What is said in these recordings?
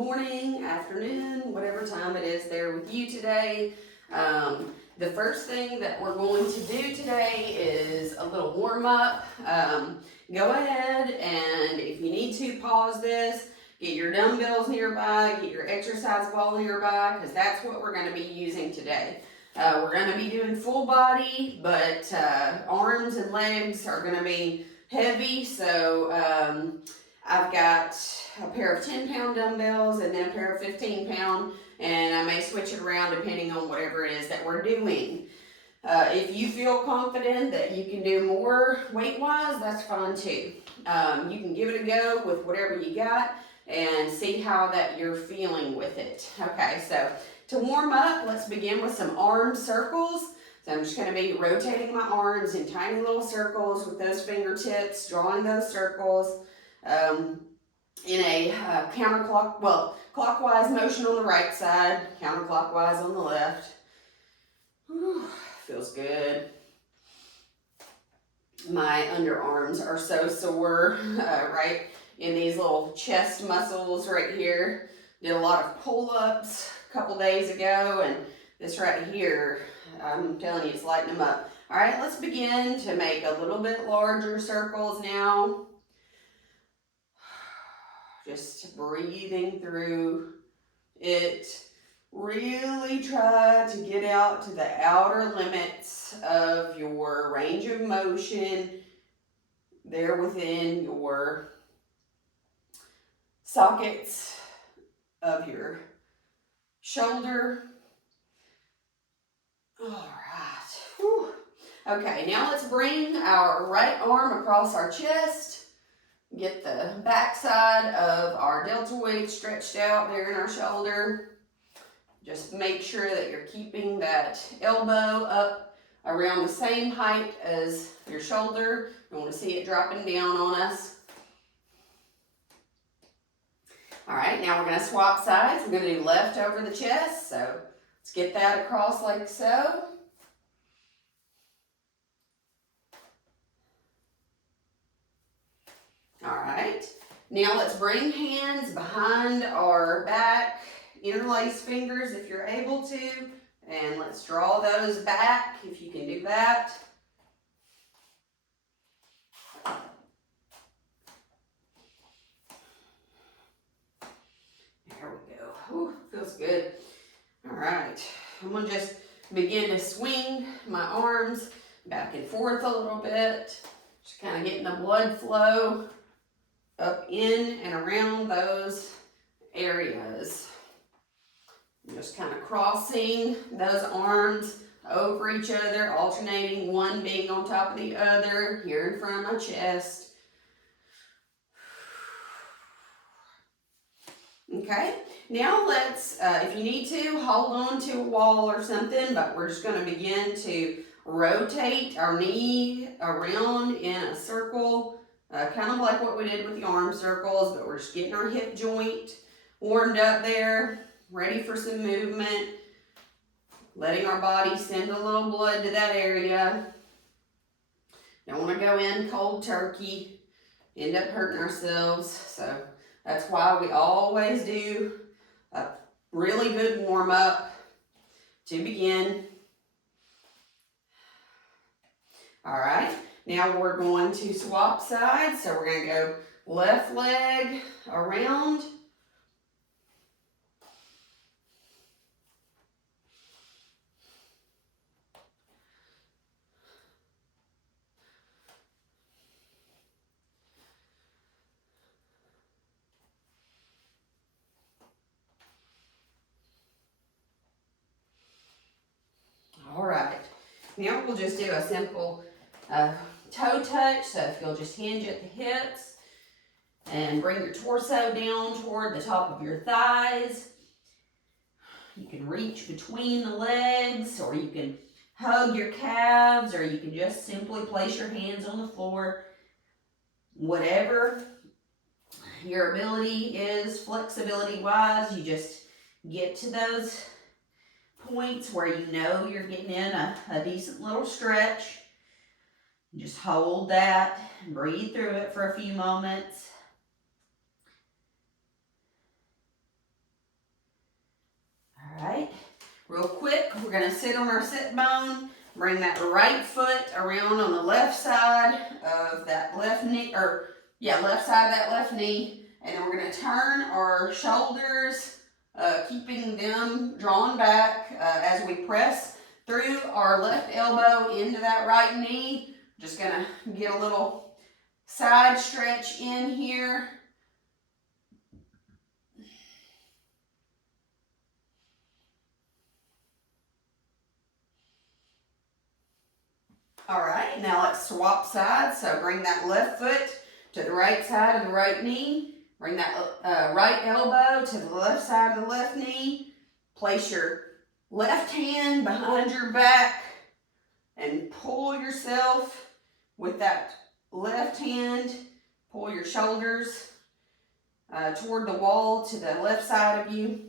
morning, afternoon, whatever time it is there with you today. The first thing that we're going to do today is a little warm up. Go ahead and if you need to pause this, get your dumbbells nearby, get your exercise ball nearby, because that's what we're going to be using today. We're going to be doing full body, but arms and legs are going to be heavy, so I've got a pair of 10-pound dumbbells and then a pair of 15-pound, and I may switch it around depending on whatever it is that we're doing. If you feel confident that you can do more weight-wise, that's fine too. You can give it a go with whatever you got and see how that you're feeling with it. Okay, so to warm up, let's begin with some arm circles. So I'm just going to be rotating my arms in tiny little circles with those fingertips, drawing those circles in a clockwise motion on the right side, counterclockwise on the left. Whew, feels good. My underarms are so sore, right in these little chest muscles right here. Did a lot of pull-ups a couple days ago, and this right here, I'm telling you, it's lighting them up. All right, let's begin to make a little bit larger circles now. Just breathing through it. Really try to get out to the outer limits of your range of motion there within your sockets of your shoulder. All right. Whew. Okay, now let's bring our right arm across our chest. Get the back side of our deltoid stretched out there in our shoulder. Just make sure that you're keeping that elbow up around the same height as your shoulder. You want to see it dropping down on us. All right, now we're going to swap sides. We're going to do left over the chest. So let's get that across like so. All right, now let's bring hands behind our back, interlace fingers if you're able to, and let's draw those back if you can do that. There we go. Whew, feels good. All right, I'm going to just begin to swing my arms back and forth a little bit, just kind of getting the blood flow up in and around those areas. I'm just kind of crossing those arms over each other, alternating one being on top of the other here in front of my chest. Okay, now let's, if you need to, hold on to a wall or something, but we're just going to begin to rotate our knee around in a circle. Kind of like what we did with the arm circles, but we're just getting our hip joint warmed up there, ready for some movement, letting our body send a little blood to that area. Don't want to go in cold turkey, end up hurting ourselves. So that's why we always do a really good warm up to begin. All right. Now we're going to swap sides, so we're going to go left leg around. All right. Now we'll just do a simple toe touch, so if you'll just hinge at the hips and bring your torso down toward the top of your thighs. You can reach between the legs, or you can hug your calves, or you can just simply place your hands on the floor. Whatever your ability is, flexibility-wise, you just get to those points where you know you're getting in a decent little stretch. Just hold that and breathe through it for a few moments. real quick. We're gonna sit on our sit bone, bring that right foot around on the left side of that left knee, left side of that left knee, and then we're gonna turn our shoulders, keeping them drawn back as we press through our left elbow into that right knee. Just gonna get a little side stretch in here. All right, now let's swap sides. So bring that left foot to the right side of the right knee. Bring that right elbow to the left side of the left knee. Place your left hand behind your back and pull yourself with that left hand. Pull your shoulders toward the wall to the left side of you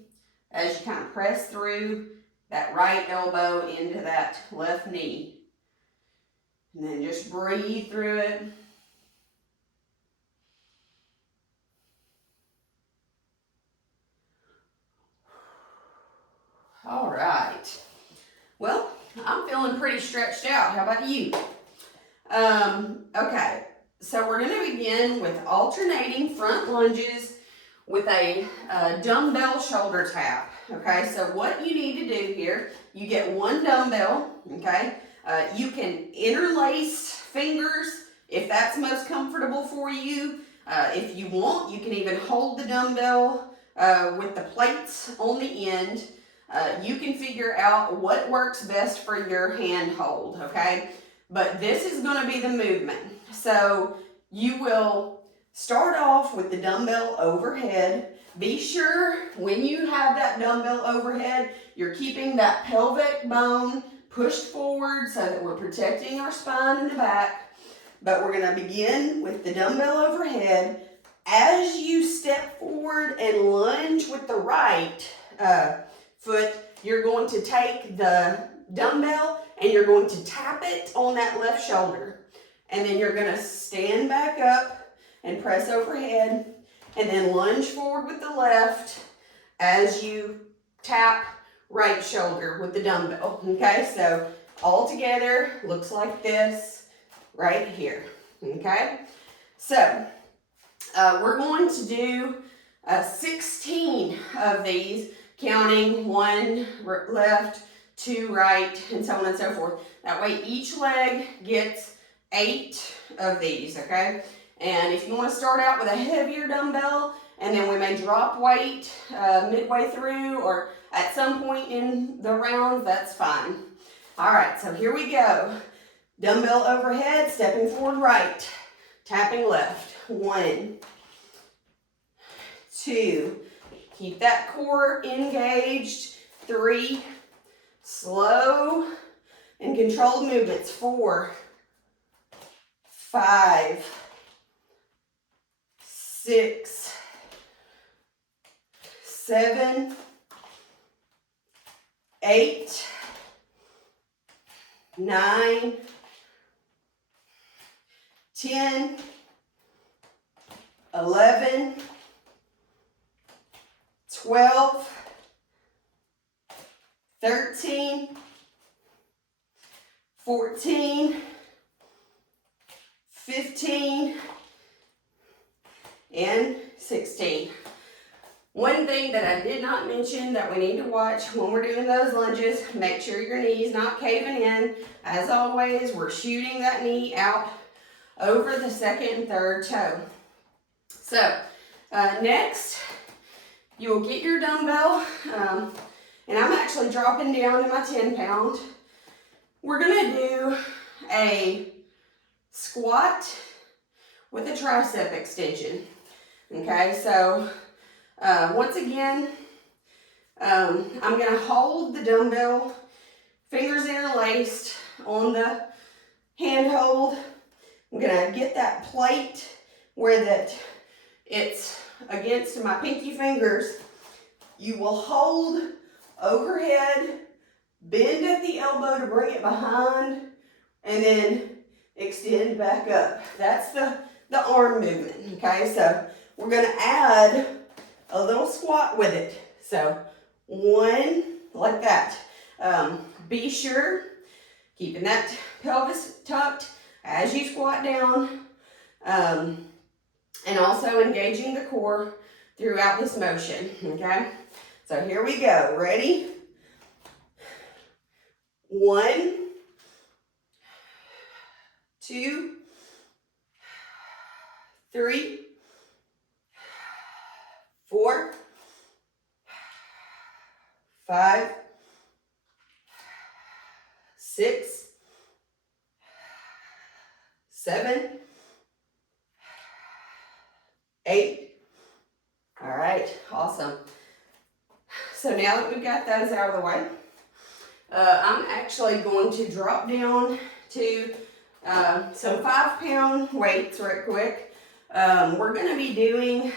as you kind of press through that right elbow into that left knee. And then just breathe through it. All right. Well, I'm feeling pretty stretched out. How about you? Okay, so we're going to begin with alternating front lunges with a dumbbell shoulder tap. Okay, so what you need to do here, you get one dumbbell, okay? You can interlace fingers if that's most comfortable for you. If you want, you can even hold the dumbbell with the plates on the end. You can figure out what works best for your hand hold, okay? But this is going to be the movement. So you will start off with the dumbbell overhead. Be sure when you have that dumbbell overhead, you're keeping that pelvic bone pushed forward so that we're protecting our spine in the back. But we're going to begin with the dumbbell overhead. As you step forward and lunge with the right foot, you're going to take the dumbbell and you're going to tap it on that left shoulder. And then you're going to stand back up and press overhead and then lunge forward with the left as you tap right shoulder with the dumbbell. Okay, so all together looks like this right here. Okay, so we're going to do 16 of these, counting 1 left, 2 right, and so on and so forth. That way each leg gets 8 of these, okay? And if you want to start out with a heavier dumbbell, and then we may drop weight midway through or at some point in the round, that's fine. All right, so here we go. Dumbbell overhead, stepping forward right, tapping left. 1, 2, keep that core engaged. 3, slow and controlled movements. 4, 5, 6, 7, 8, 9, 10, 11, 12, 13, 14, 15, and 16. One thing that I did not mention that we need to watch when we're doing those lunges, make sure your knee's not caving in. As always, we're shooting that knee out over the second and third toe. So, next, you will get your dumbbell, and I'm actually dropping down to my 10-pound. We're gonna do a squat with a tricep extension. Okay, so once again, I'm gonna hold the dumbbell, fingers interlaced on the handhold. I'm gonna get that plate where that it's against my pinky fingers. You will hold overhead, bend at the elbow to bring it behind, and then extend back up. That's the arm movement, okay? So we're gonna add a little squat with it. So 1, like that. Be sure, keeping that pelvis tucked as you squat down, and also engaging the core throughout this motion, okay? So here we go, ready? 1, 2, 3, 4, 5, 6, 7, 8. All right, awesome. So now that we've got those out of the way, I'm actually going to drop down to some 5-pound weights right quick. We're going to be doing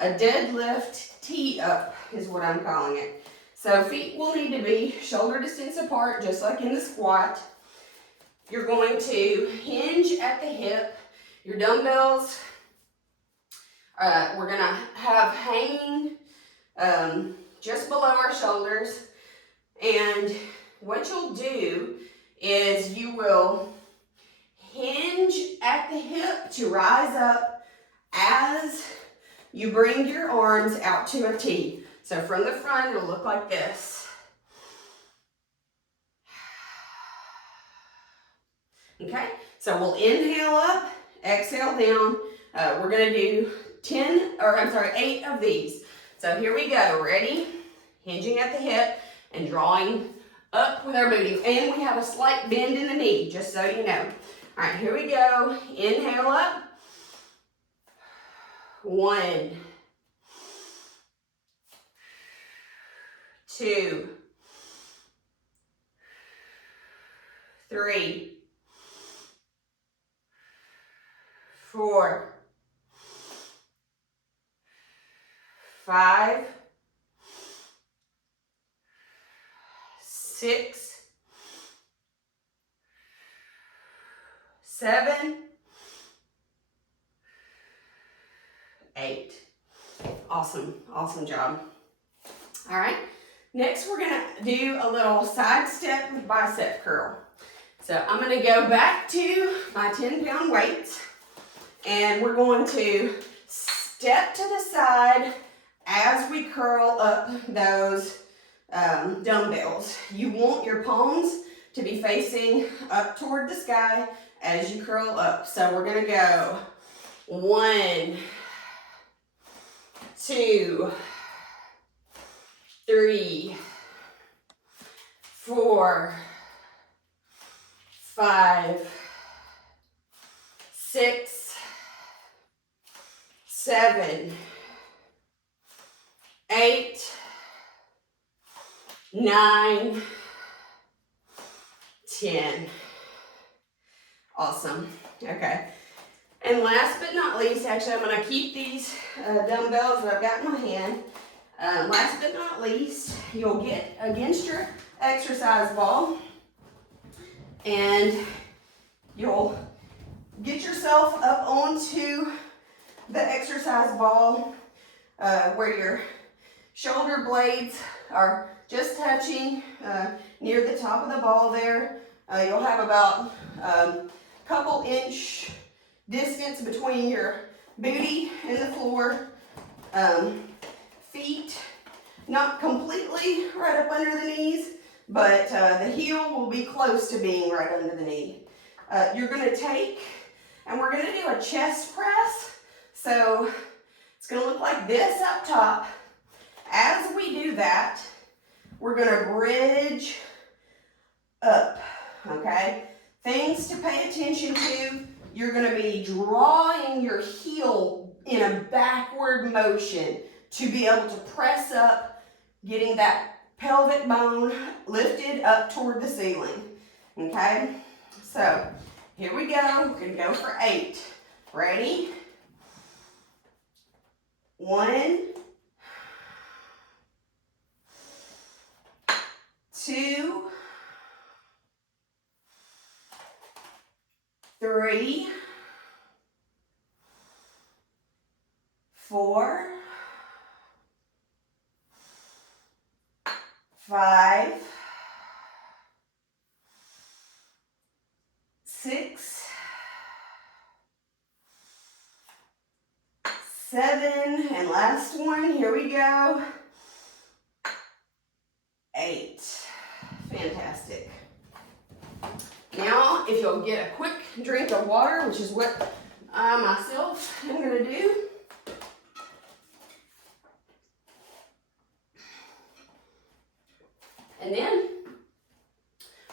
a deadlift tee up is what I'm calling it. So feet will need to be shoulder distance apart, just like in the squat. You're going to hinge at the hip. Your dumbbells, we're going to have hanging just below our shoulders. And what you'll do is you will hinge at the hip to rise up as you bring your arms out to a T. So from the front, it'll look like this. Okay, so we'll inhale up, exhale down. We're gonna do 8 of these. So here we go, ready? Hinging at the hip and drawing up with our booty. And we have a slight bend in the knee, just so you know. All right, here we go. Inhale up. 1, 2, 3, 4, 5, 6, 7, 8. Awesome, awesome job. All right, next we're gonna do a little side step with bicep curl. So I'm gonna go back to my 10-pound weights and we're going to step to the side as we curl up those dumbbells. You want your palms to be facing up toward the sky as you curl up. So we're gonna go 1, 2, 3, 4, 5, 6, 7, 8, 9, 10. Awesome. Okay. And last but not least, actually I'm going to keep these dumbbells that I've got in my hand. Last but not least, you'll get against your exercise ball and you'll get yourself up onto the exercise ball where your shoulder blades are just touching near the top of the ball there. You'll have about a couple inch distance between your booty and the floor. Feet not completely right up under the knees, but the heel will be close to being right under the knee. You're going to take, and we're going to do a chest press. So it's going to look like this up top. As we do that, we're going to bridge up, okay? Things to pay attention to. You're going to be drawing your heel in a backward motion to be able to press up, getting that pelvic bone lifted up toward the ceiling, okay? So here we go. We're going to go for 8. Ready? 1, 2, 3, 4, 5, 7, and last one, here we go. 8. Fantastic. Now, if you'll get a quick drink of water, which is what I myself am going to do. And then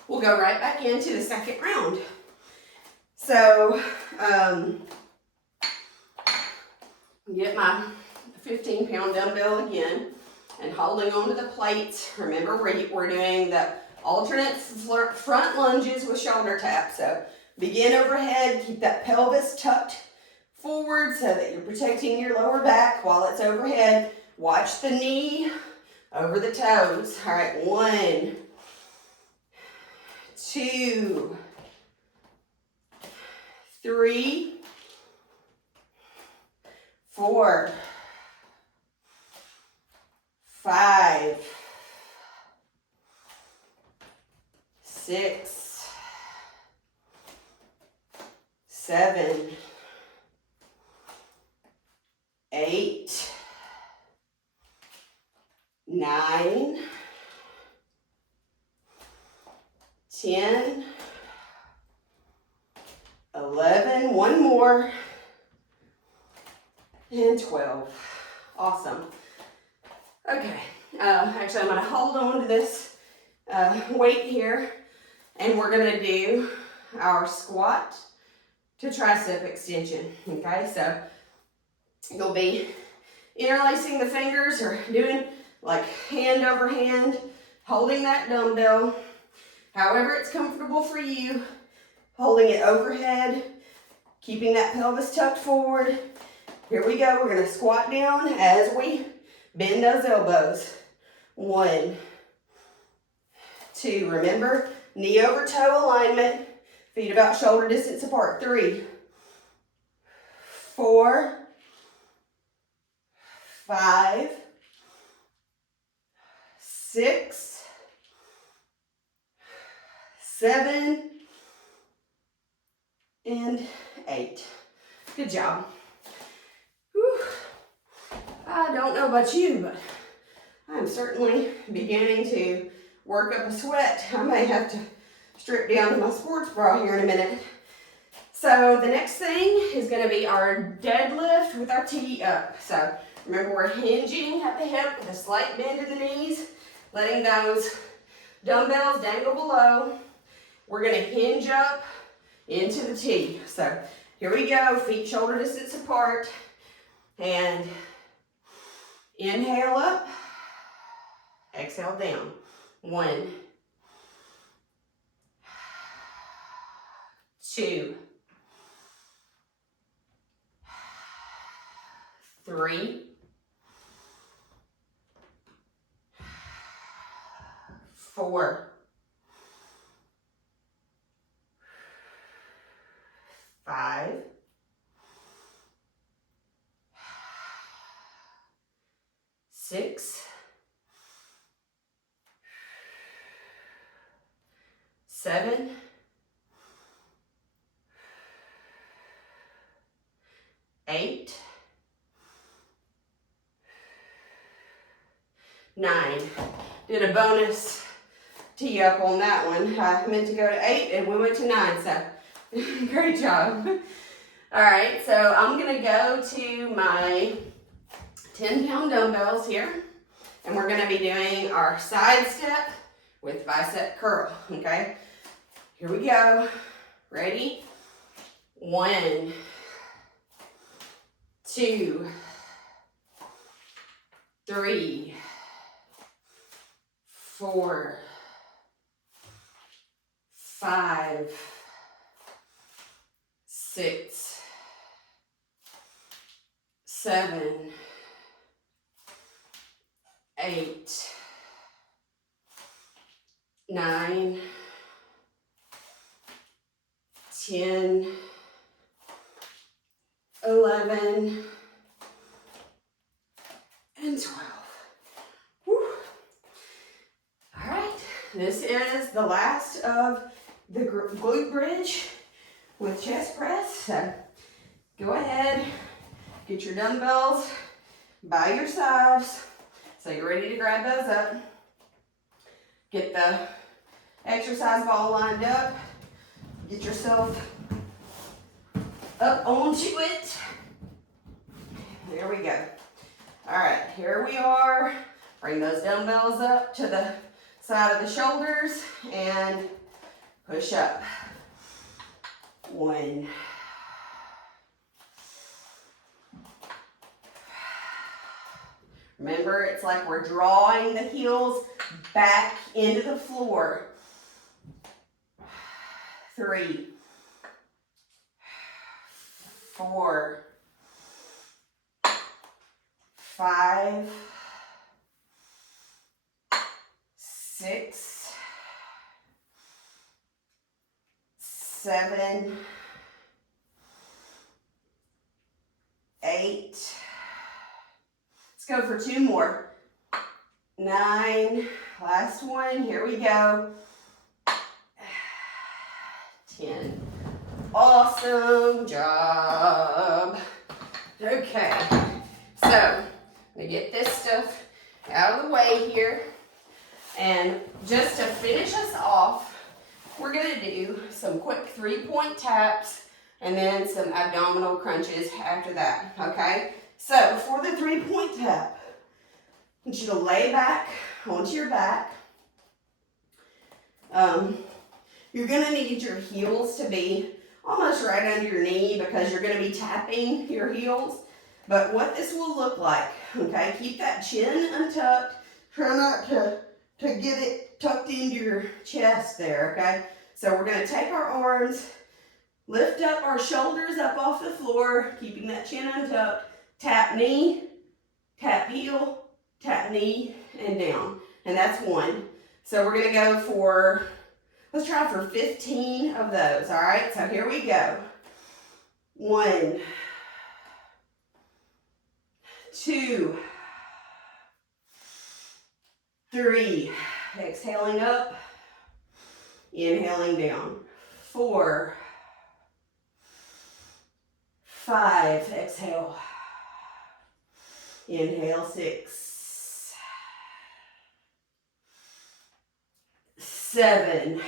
we'll go right back into the second round. So, get my 15-pound dumbbell again and holding onto the plates. Remember, we're doing the alternate front lunges with shoulder taps. So begin overhead, keep that pelvis tucked forward so that you're protecting your lower back while it's overhead. Watch the knee over the toes. All right, 1, 2, 3, 4, 5, 6, 7, 8, 9, 10, 11, one more, and 12. Awesome. Okay, actually I'm going to hold on to this weight here, and we're going to do our squat to tricep extension. Okay, so you'll be interlacing the fingers or doing like hand over hand, holding that dumbbell, however it's comfortable for you, holding it overhead, keeping that pelvis tucked forward. Here we go, we're going to squat down as we bend those elbows. 1, 2, remember, knee over toe alignment, feet about shoulder distance apart. 3, 4, 5, 6, 7, and 8. Good job. Whew. I don't know about you, but I'm certainly beginning to work up a sweat. I may have to strip down to my sports bra here in a minute. So the next thing is going to be our deadlift with our T up. So remember, we're hinging at the hip with a slight bend in the knees, letting those dumbbells dangle below. We're going to hinge up into the T. So here we go, feet shoulder distance apart, and inhale up, exhale down. 1, 2, 3, 4, 5, 6, 7, 8, 9. Did a bonus tee up on that one. I meant to go to 8 and we went to 9, so great job. All right, so I'm gonna go to my 10-pound dumbbells here, and we're gonna be doing our side step with bicep curl, okay? Here we go. Ready? 1, 2, 3, 4, 5, 6, 7, 8, 9, 10, 11, and 12. Whew. All right, this is the last of the glute bridge with chest press. So go ahead, Get your dumbbells by your sides. So you're ready to grab those up. Get the exercise ball lined up. Get yourself up onto it. There we go. All right, here we are. Bring those dumbbells up to the side of the shoulders and push up. 1. Remember, it's like we're drawing the heels back into the floor. 3, 4, 5, 6, 7, 8. Let's go for 2 more. 9, last one, here we go. 10. Awesome job. Okay, so I'm gonna get this stuff out of the way here. And just to finish us off, we're gonna do some quick 3-point taps and then some abdominal crunches after that, okay? So for the 3-point tap, I want you to lay back onto your back. You're gonna need your heels to be almost right under your knee because you're gonna be tapping your heels. But what this will look like, okay, keep that chin untucked. Try not to get it tucked into your chest there, okay? So we're gonna take our arms, lift up our shoulders up off the floor, keeping that chin untucked. Tap knee, tap heel, tap knee, and down. And that's 1. So we're gonna go for, let's try for 15 of those, all right? So here we go. 1, 2, 3, exhaling up, inhaling down. 4, 5, exhale. Inhale, 6, 7,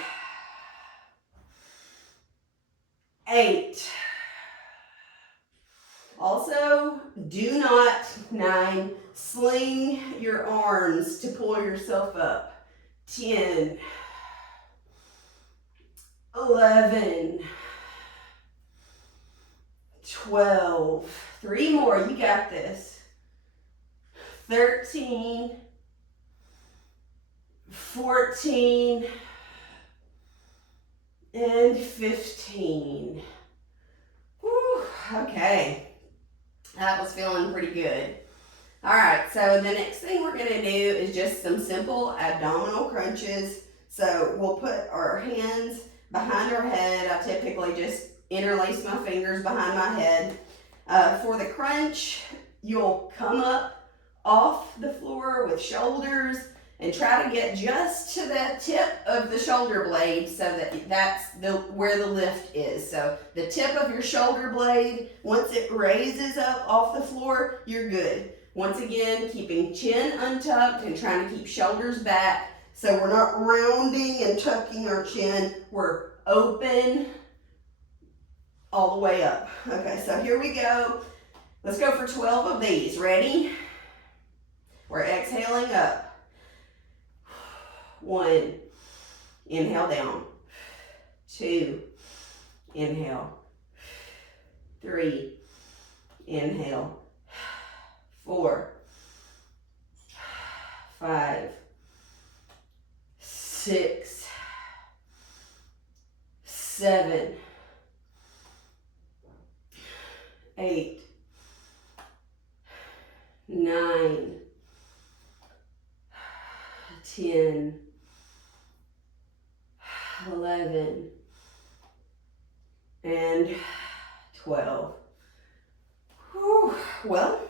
8. Also, do not, 9, sling your arms to pull yourself up. 10, 11, 12, 3 more, you got this. 13, 14, and 15. Whew, okay, that was feeling pretty good. All right, so the next thing we're gonna do is just some simple abdominal crunches. So we'll put our hands behind our head. I typically just interlace my fingers behind my head. For the crunch, you'll come up off the floor with shoulders and try to get just to the tip of the shoulder blade so that that's where the lift is. So the tip of your shoulder blade, once it raises up off the floor, you're good. Once again, keeping chin untucked and trying to keep shoulders back so we're not rounding and tucking our chin. We're open all the way up. Okay, so here we go. Let's go for 12 of these. Ready? We're exhaling up. 1, inhale down. 2, inhale. 3, inhale. 4, 5, 6, 7, 8, 9, 10, 11, and 12. Whew. Well,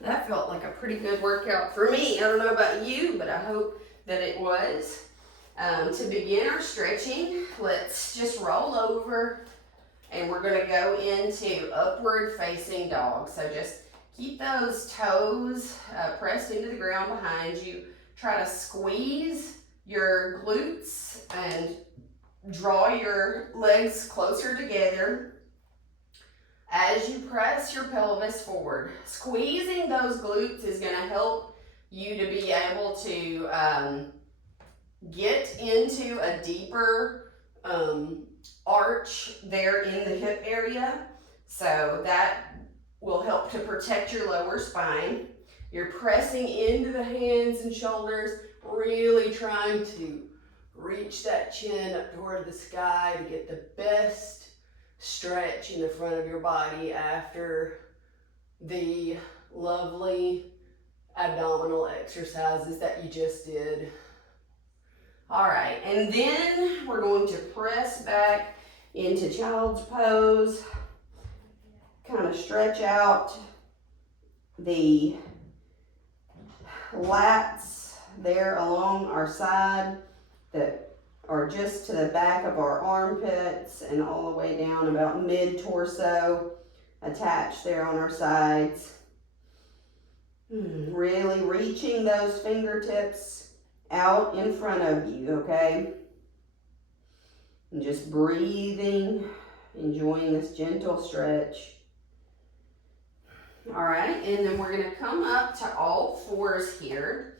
that felt like a pretty good workout for me. I don't know about you, but I hope that it was. To begin our stretching, let's just roll over And we're gonna go into upward facing dog. So just keep those toes pressed into the ground behind you. Try to squeeze your glutes and draw your legs closer together as you press your pelvis forward. Squeezing those glutes is gonna help you to be able to get into a deeper arch there in the hip area. So that will help to protect your lower spine. You're pressing into the hands and shoulders, really trying to reach that chin up toward the sky to get the best stretch in the front of your body after the lovely abdominal exercises that you just did. All right, and then we're going to press back into child's pose. Kind of stretch out the lats there along our side that are just to the back of our armpits and all the way down about mid-torso, attached there on our sides. Really reaching those fingertips out in front of you, okay? And just breathing, enjoying this gentle stretch. All right, and then we're gonna come up to all fours here.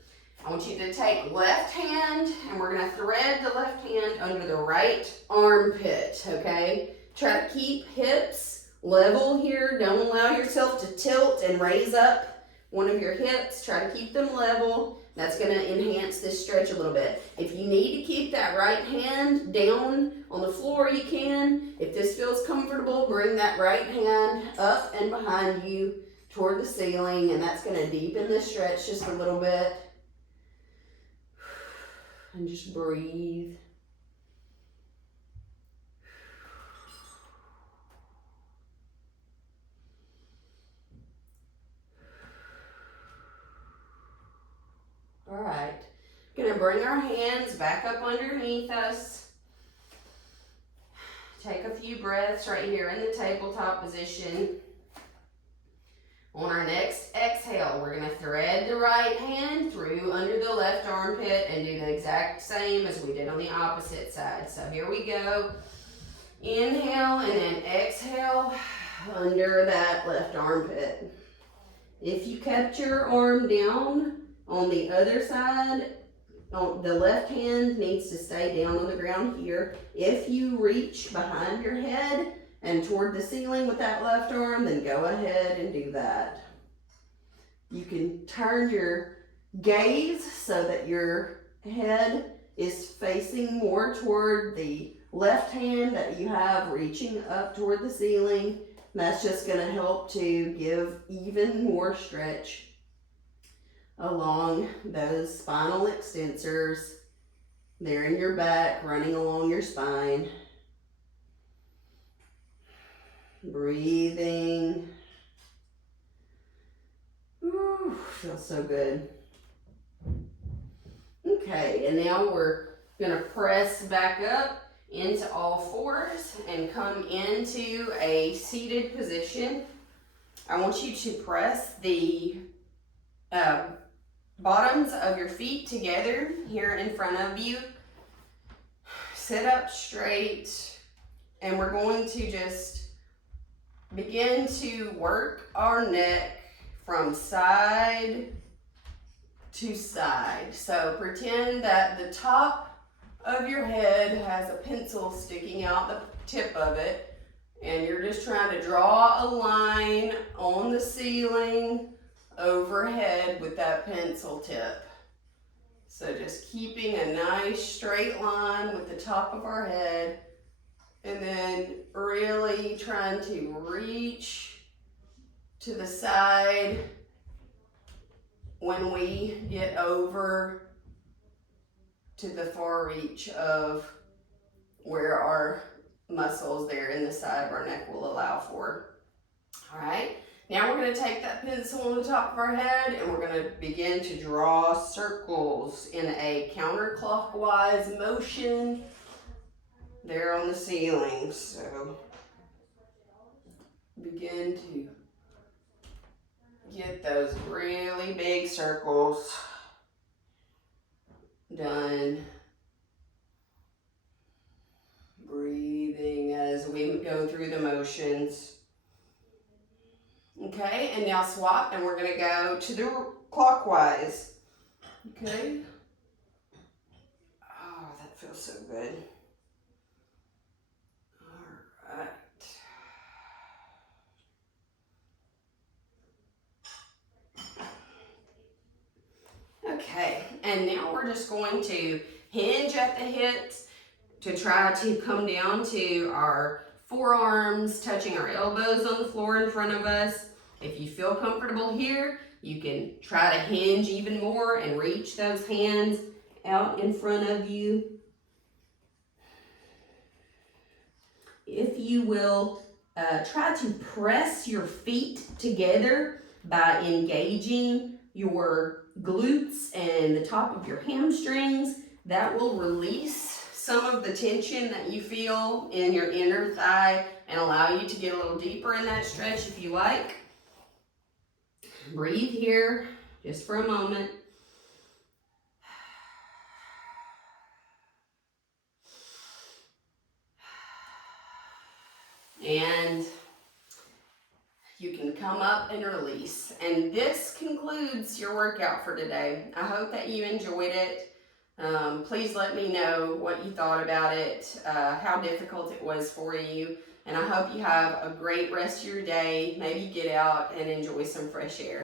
I want you to take left hand and we're gonna thread the left hand under the right armpit, okay? Try to keep hips level here. Don't allow yourself to tilt and raise up one of your hips. Try to keep them level. That's gonna enhance this stretch a little bit. If you need to keep that right hand down on the floor, you can. If this feels comfortable, bring that right hand up and behind you toward the ceiling, and that's gonna deepen the stretch just a little bit. And just breathe. All right, gonna bring our hands back up underneath us. Take a few breaths right here in the tabletop position. On our next exhale, we're gonna thread the right hand through under the left armpit and do the exact same as we did on the opposite side. So here we go. Inhale and then exhale under that left armpit. If you kept your arm down on the other side, the left hand needs to stay down on the ground here. If you reach behind your head and toward the ceiling with that left arm, then go ahead and do that. You can turn your gaze so that your head is facing more toward the left hand that you have reaching up toward the ceiling. That's just going to help to give even more stretch along those spinal extensors. They're in your back, running along your spine. Breathing. Ooh, feels so good. Okay, and now we're gonna press back up into all fours and come into a seated position. I want you to press the bottoms of your feet together here in front of you. Sit up straight, and we're going to just begin to work our neck from side to side. So pretend that the top of your head has a pencil sticking out the tip of it, and you're just trying to draw a line on the ceiling overhead with that pencil tip. So just keeping a nice straight line with the top of our head, and then really trying to reach to the side when we get over to the far reach of where our muscles there in the side of our neck will allow for. All right, now we're going to take that pencil on the top of our head and we're going to begin to draw circles in a counterclockwise motion there on the ceiling. So begin to get those really big circles done. Breathing as we go through the motions. Okay, and now swap, and we're going to go to the clockwise. Okay. Oh, that feels so good. All right. Okay, and now we're just going to hinge at the hips to try to come down to our forearms, touching our elbows on the floor in front of us. If you feel comfortable here, you can try to hinge even more and reach those hands out in front of you. If you will, try to press your feet together by engaging your glutes and the top of your hamstrings. That will release some of the tension that you feel in your inner thigh and allow you to get a little deeper in that stretch if you like. Breathe here just for a moment. And you can come up and release. And this concludes your workout for today. I hope that you enjoyed it. Please let me know what you thought about it, how difficult it was for you. And I hope you have a great rest of your day. Maybe get out and enjoy some fresh air.